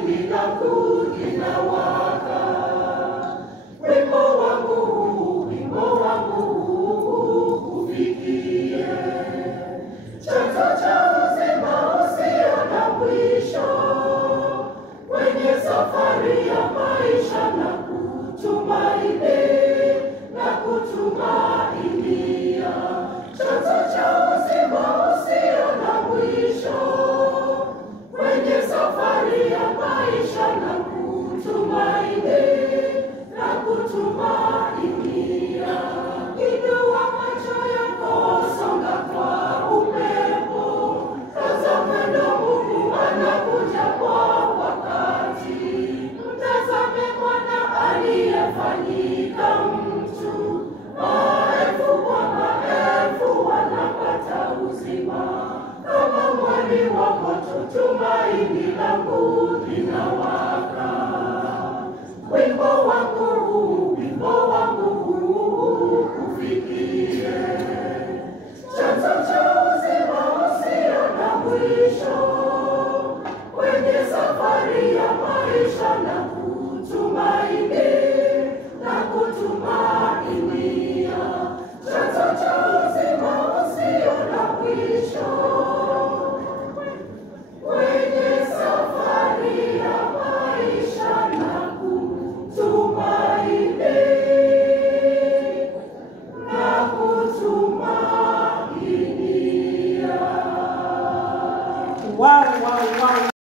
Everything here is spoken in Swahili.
tumaini langu linawaka. Wimbo wangu ufikie chanzo cha uzima usio na mwisho, kwenye safari ya maisha na kutumainia. Chanzo cha uzima usio na mwisho, kwenye safari ya maisha na kutumainia. Inua macho yako, songa kwa upepo, tazama mwendo Mungu anakuja kwa wakati. Mtazame Bwana aliyefanyika mtu, maelfu kwa maelfu wanapata uzima. Kama mwali wa moto tumaini langu linawaka.